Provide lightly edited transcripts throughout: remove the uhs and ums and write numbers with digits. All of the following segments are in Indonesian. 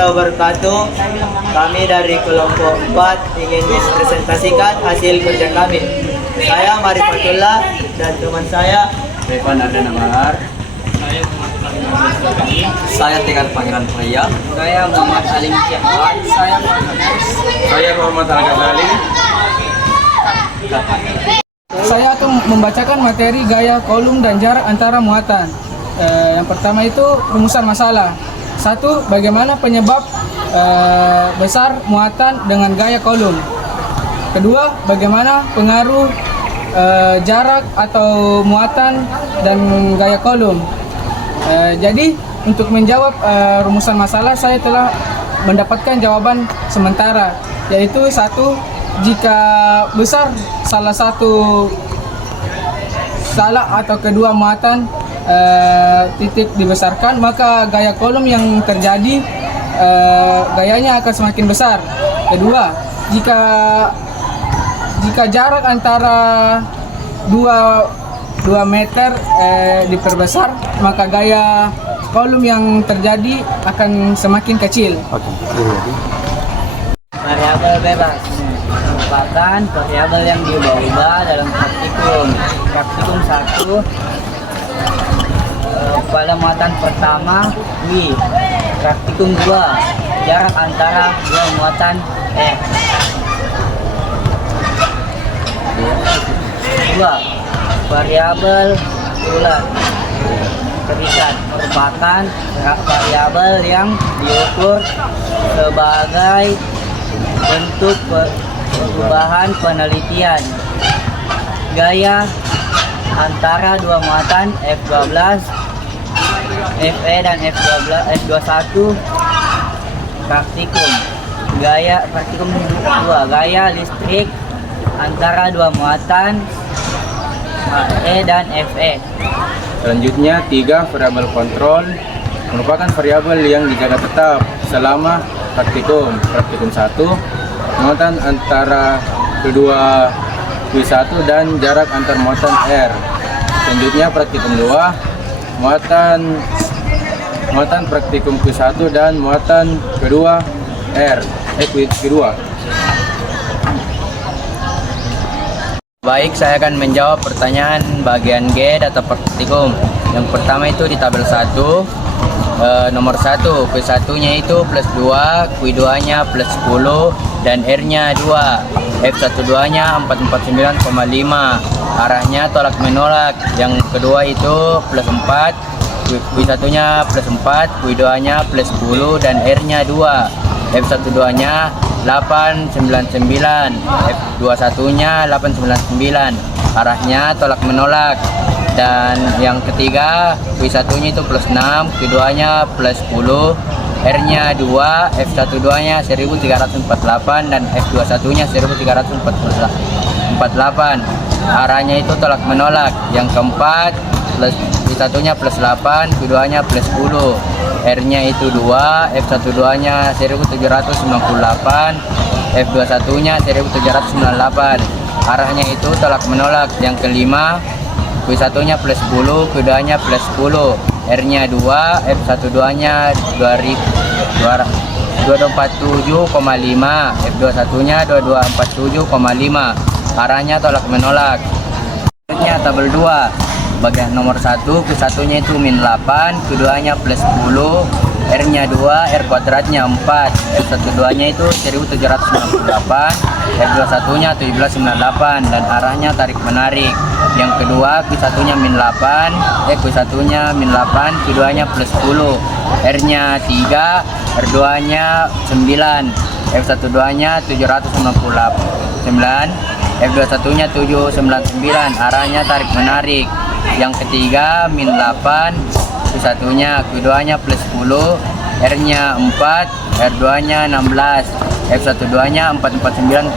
warahmatullahi wabarakatuh. Kami dari kelompok 4 ingin mempresentasikan hasil kerja kami. Saya Marifatullah dan teman saya Revan Ardana Bahar. Saya Tegar Pangeran Pria. Saya Muhammad Alim Syahwan. Saya Muhammad Al-Ghazali. Saya akan membacakan materi gaya, kolom, dan jarak antara muatan. Yang pertama itu rumusan masalah. 1. Bagaimana penyebab besar muatan dengan gaya kolom. Kedua, bagaimana pengaruh jarak atau muatan dan gaya kolom. Jadi untuk menjawab rumusan masalah, saya telah mendapatkan jawaban sementara, yaitu 1. Jika besar salah satu salah atau kedua muatan titik dibesarkan, maka gaya kolom yang terjadi gayanya akan semakin besar. Kedua, jika jarak antara 2 meter diperbesar, maka gaya kolom yang terjadi akan semakin kecil. Variabel bebas merupakan variabel yang diubah-ubah dalam praktikum. Praktikum 1, pada muatan pertama W. Praktikum 2, jarak antara dua muatan F. 2. Variabel bulat terikat merupakan variabel yang diukur sebagai bentuk perubahan penelitian. Gaya antara dua muatan F12, Fe dan F21. Praktikum 2, gaya listrik antara dua muatan E dan Fe. Selanjutnya 3. Variabel kontrol merupakan variabel yang dijaga tetap selama praktikum. Praktikum 1, muatan antara kedua Q1 dan jarak antar muatan R. Selanjutnya praktikum 2, muatan praktikum Q1 dan muatan kedua kedua. Baik, saya akan menjawab pertanyaan bagian G data praktikum. Yang pertama itu di tabel 1, nomor 1, Q1-nya itu plus 2, Q2-nya plus 10, dan R-nya 2. F12-nya 449,5. Arahnya tolak menolak. Yang kedua itu plus 4, Q1-nya plus 4, Q2-nya plus 10, dan R-nya 2. F12-nya 899, F21-nya 899. Arahnya tolak menolak. Dan yang ketiga, Q1-nya itu plus 6, Q2-nya plus 10, R-nya 2, F12-nya 1348, dan F21-nya 1348. Arahnya itu tolak menolak. Yang keempat, Q1-nya plus 8, Q2-nya plus 10, R-nya itu 2, F12-nya 1798, F21-nya 1798. Arahnya itu tolak menolak. Yang kelima, Q1-nya plus 10, Q2-nya plus 10, R-nya 2, F12-nya 2247,5, F21-nya 2247,5. Arahnya tolak menolak. Selanjutnya tabel 2, bagian nomor 1, Q1-nya itu min 8, Q2-nya plus 10, R-nya 2, R kuadratnya 4, F12-nya itu 1798, F21-nya 1798, dan arahnya tarik menarik. Yang kedua, Q1-nya min 8, Q1-nya min 8, Q2-nya plus 10, R-nya 3, R2-nya 9, F12-nya 799, F21-nya 799, arahnya tarik menarik. Yang ketiga, min 8, Q1-nya, Q2-nya plus 10, R-nya 4, R2-nya 16, F12-nya 449,5,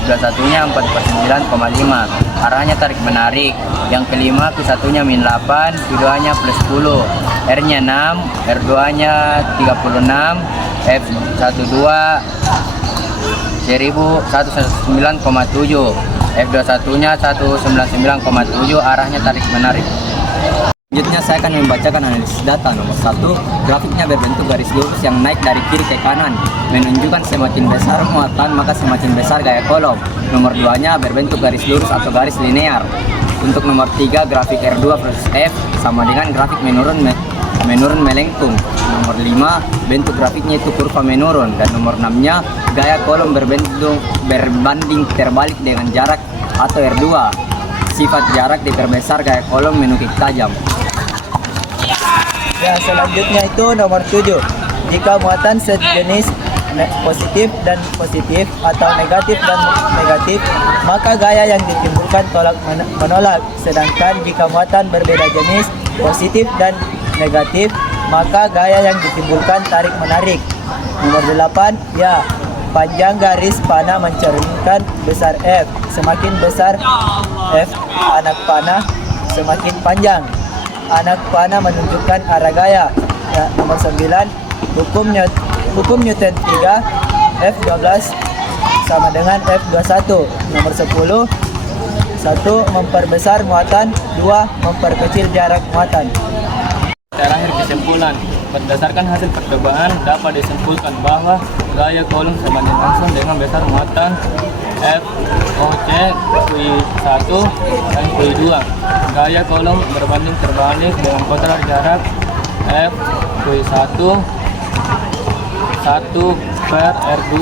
F21-nya 449,5. Arahnya tarik menarik. Yang kelima, Q1-nya min 8, Q2-nya plus 10, R-nya 6, R2-nya 36, F12 109,7, F21-nya 199,7. Arahnya tarik menarik. Selanjutnya saya akan membacakan analisis data. Nomor 1, grafiknya berbentuk garis lurus yang naik dari kiri ke kanan, menunjukkan semakin besar muatan maka semakin besar gaya kolom. Nomor 2-nya berbentuk garis lurus atau garis linear. Untuk nomor 3, grafik R2 versus F sama dengan grafik menurun melengkung. Nomor 5, bentuk grafiknya itu kurva menurun. Dan nomor 6-nya, gaya kolom berbanding terbalik dengan jarak atau R2. Sifat jarak diperbesar, gaya kolom menukik tajam. Ya, selanjutnya itu nomor 7. Jika muatan sejenis positif dan positif atau negatif dan negatif, maka gaya yang ditimbulkan tolak menolak. Sedangkan jika muatan berbeda jenis, positif dan negatif, maka gaya yang ditimbulkan tarik menarik. Nomor 8, ya, panjang garis panah mencerminkan besar F. Semakin besar F anak panah, semakin panjang anak panah menunjukkan arah gaya. Ya, nomor 9, hukum Newton 3, F12 sama dengan F21. Nomor 10, 1 memperbesar muatan, 2 memperkecil jarak muatan. Terakhir, kesimpulan. Berdasarkan hasil percobaan dapat disimpulkan bahwa gaya kolom sebanding langsung dengan besar muatan F, OC, Q1 dan Q2. Gaya kolom berbanding terbalik dengan kontrak jarak F, Q1 1/R2.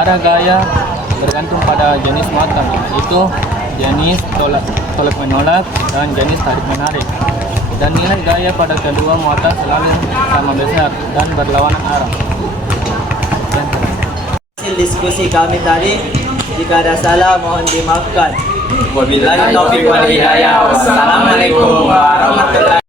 Arah gaya bergantung pada jenis muatan, yaitu jenis tolak menolak dan jenis tarik menarik. Dan nilai gaya pada kedua muatan selalu sama besar dan berlawanan arah. Hasil diskusi kami tadi, jika ada salah mohon dimaafkan. Wabillahi taufiq wal hidayah. Wassalamualaikum warahmatullahi